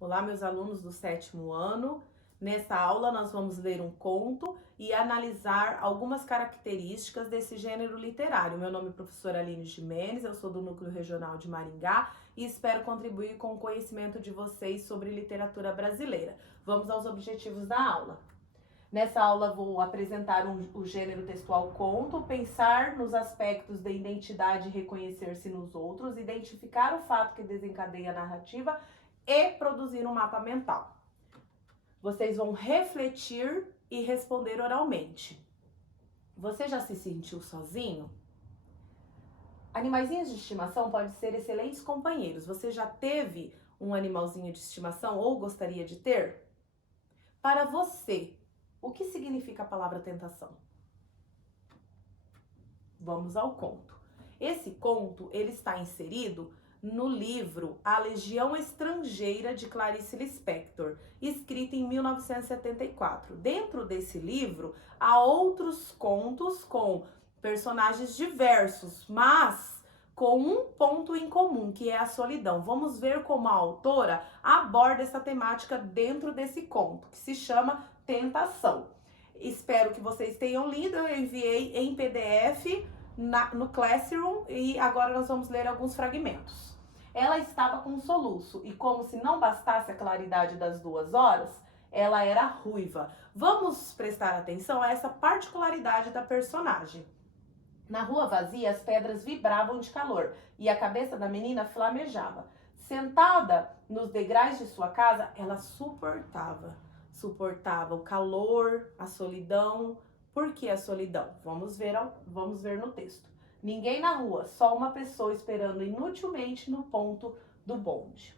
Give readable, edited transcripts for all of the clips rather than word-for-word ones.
Olá, meus alunos do 7º ano. Nessa aula, nós vamos ler um conto e analisar algumas características desse gênero literário. Meu nome é professora Aline Gimenez, eu sou do Núcleo Regional de Maringá e espero contribuir com o conhecimento de vocês sobre literatura brasileira. Vamos aos objetivos da aula. Nessa aula vou apresentar o gênero textual conto, pensar nos aspectos da identidade e reconhecer-se nos outros, identificar o fato que desencadeia a narrativa e produzir um mapa mental. Vocês vão refletir e responder oralmente. Você já se sentiu sozinho? Animaizinhos de estimação podem ser excelentes companheiros. Você já teve um animalzinho de estimação ou gostaria de ter? Para você, o que significa a palavra tentação? Vamos ao conto. Esse conto, ele está inserido no livro A Legião Estrangeira, de Clarice Lispector, escrito em 1974. Dentro desse livro, há outros contos com personagens diversos, mas com um ponto em comum, que é a solidão. Vamos ver como a autora aborda essa temática dentro desse conto, que se chama Tentação. Espero que vocês tenham lido, eu enviei em PDF no Classroom e agora nós vamos ler alguns fragmentos. Ela estava com um soluço e, como se não bastasse a claridade das 2 horas, ela era ruiva. Vamos prestar atenção a essa particularidade da personagem. Na rua vazia, as pedras vibravam de calor e a cabeça da menina flamejava. Sentada nos degraus de sua casa, ela suportava o calor, a solidão. Por que a solidão? Vamos ver no texto. Ninguém na rua, só uma pessoa esperando inutilmente no ponto do bonde.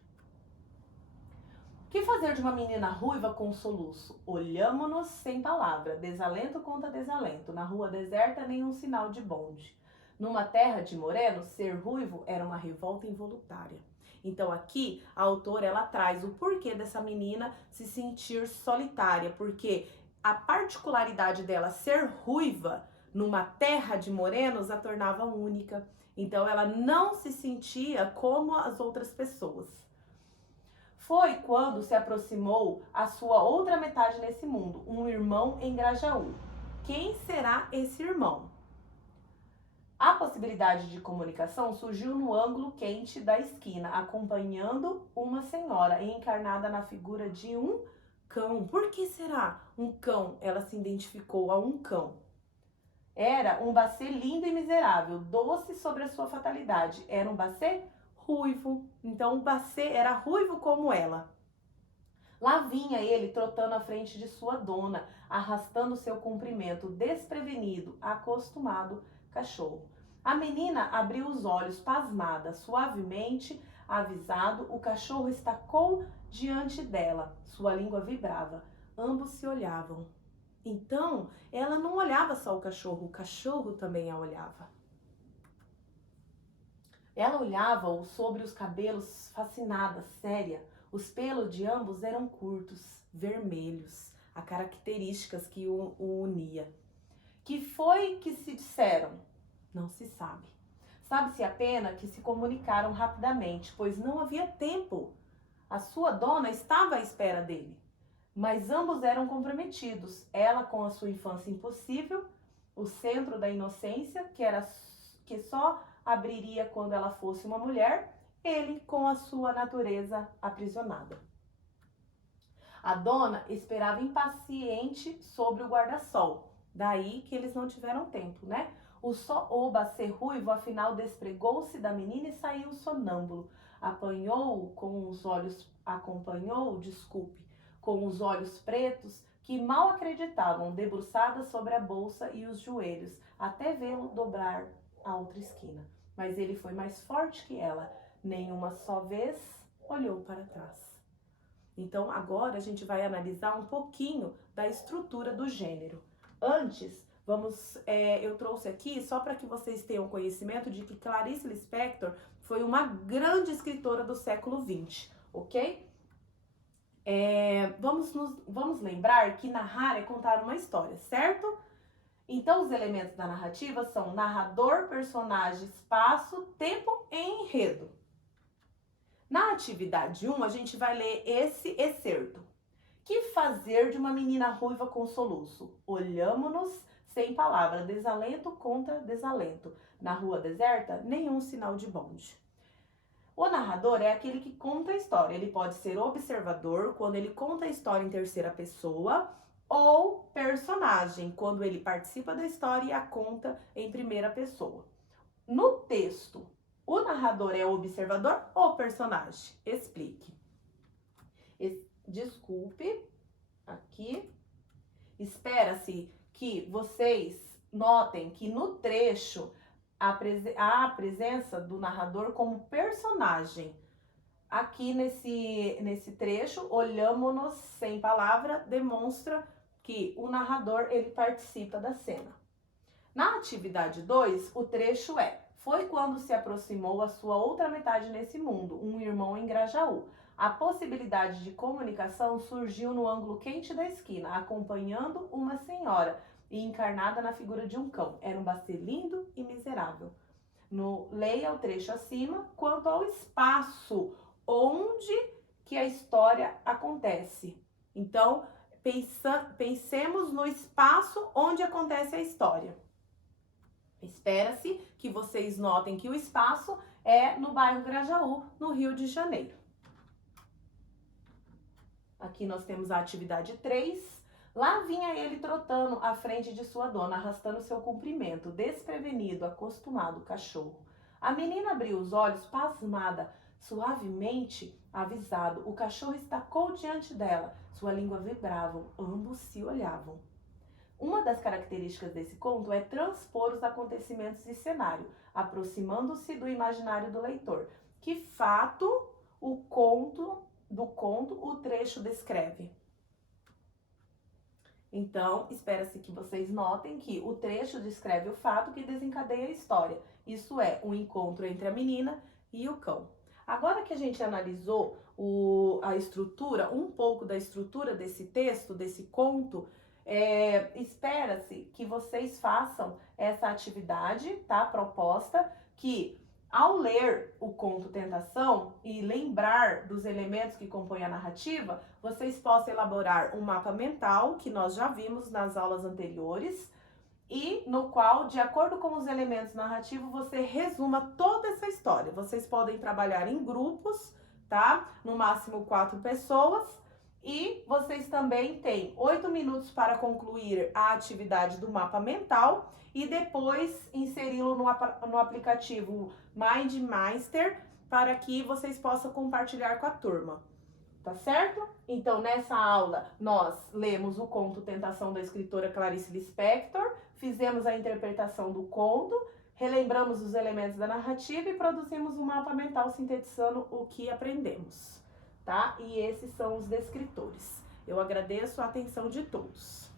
O que fazer de uma menina ruiva com um soluço? Olhamo-nos sem palavra, desalento contra desalento. Na rua deserta, nenhum sinal de bonde. Numa terra de moreno, ser ruivo era uma revolta involuntária. Então aqui a autora ela traz o porquê dessa menina se sentir solitária, porque a particularidade dela ser ruiva numa terra de morenos a tornava única. Então ela não se sentia como as outras pessoas. Foi quando se aproximou a sua outra metade nesse mundo, um irmão em Grajaú. Quem será esse irmão? A possibilidade de comunicação surgiu no ângulo quente da esquina, acompanhando uma senhora encarnada na figura de um cão. Por que será um cão? Ela se identificou a um cão. Era um bacê lindo e miserável, doce sobre a sua fatalidade. Era um bacê ruivo. Então o bacê era ruivo como ela. Lá vinha ele trotando à frente de sua dona, arrastando seu comprimento, desprevenido, acostumado cachorro. A menina abriu os olhos pasmada, suavemente avisado, o cachorro estacou diante dela. Sua língua vibrava. Ambos se olhavam. Então, ela não olhava só o cachorro também a olhava. Ela olhava-o sobre os cabelos, fascinada, séria. Os pelos de ambos eram curtos, vermelhos, a características que o unia. Que foi que se disseram? Não se sabe. Sabe-se apenas que se comunicaram rapidamente, pois não havia tempo. A sua dona estava à espera dele. Mas ambos eram comprometidos. Ela com a sua infância impossível, o centro da inocência, que só abriria quando ela fosse uma mulher, ele com a sua natureza aprisionada. A dona esperava impaciente sobre o guarda-sol. Daí que eles não tiveram tempo, né? O bacê ruivo, afinal, despregou-se da menina e saiu sonâmbulo. Acompanhou com os olhos pretos que mal acreditavam, debruçadas sobre a bolsa e os joelhos, até vê-lo dobrar a outra esquina. Mas ele foi mais forte que ela. Nenhuma só vez olhou para trás. Então, agora a gente vai analisar um pouquinho da estrutura do gênero. Antes, eu trouxe aqui só para que vocês tenham conhecimento de que Clarice Lispector foi uma grande escritora do século XX, ok? Vamos lembrar que narrar é contar uma história, certo? Então, os elementos da narrativa são narrador, personagem, espaço, tempo e enredo. Na atividade 1, a gente vai ler esse excerto. Que fazer de uma menina ruiva com soluço? Olhamo-nos sem palavra, desalento contra desalento. Na rua deserta, nenhum sinal de bonde. O narrador é aquele que conta a história. Ele pode ser observador, quando ele conta a história em terceira pessoa, ou personagem, quando ele participa da história e a conta em primeira pessoa. No texto, o narrador é o observador ou personagem? Explique. Desculpe, aqui. Espera-se que vocês notem que no trecho há a presença do narrador como personagem. Aqui nesse trecho, olhamo-nos sem palavra, demonstra que o narrador ele participa da cena. Na atividade 2, o trecho é: foi quando se aproximou a sua outra metade nesse mundo, um irmão em Grajaú. A possibilidade de comunicação surgiu no ângulo quente da esquina, acompanhando uma senhora e encarnada na figura de um cão. Era um bacê lindo e miserável. Leia o trecho acima quanto ao espaço onde que a história acontece. Então, pensemos no espaço onde acontece a história. Espera-se que vocês notem que o espaço é no bairro Grajaú, no Rio de Janeiro. Aqui nós temos a atividade 3. Lá vinha ele trotando à frente de sua dona, arrastando seu comprimento, desprevenido, acostumado, cachorro. A menina abriu os olhos, pasmada, suavemente avisado. O cachorro estacou diante dela, sua língua vibrava, ambos se olhavam. Uma das características desse conto é transpor os acontecimentos de cenário, aproximando-se do imaginário do leitor. Que fato o trecho descreve? Então, espera-se que vocês notem que o trecho descreve o fato que desencadeia a história. Isso é, um encontro entre a menina e o cão. Agora que a gente analisou a estrutura, um pouco da estrutura desse texto, desse conto, espera-se que vocês façam essa atividade, tá? Proposta, que ao ler o conto Tentação e lembrar dos elementos que compõem a narrativa, vocês possam elaborar um mapa mental, que nós já vimos nas aulas anteriores, e no qual, de acordo com os elementos narrativos, você resuma toda essa história. Vocês podem trabalhar em grupos, tá? No máximo 4 pessoas. E vocês também têm 8 minutos para concluir a atividade do mapa mental e depois inseri-lo no aplicativo MindMeister para que vocês possam compartilhar com a turma. Tá certo? Então, nessa aula, nós lemos o conto Tentação da escritora Clarice Lispector, fizemos a interpretação do conto, relembramos os elementos da narrativa e produzimos um mapa mental sintetizando o que aprendemos. Tá? E esses são os descritores. Eu agradeço a atenção de todos.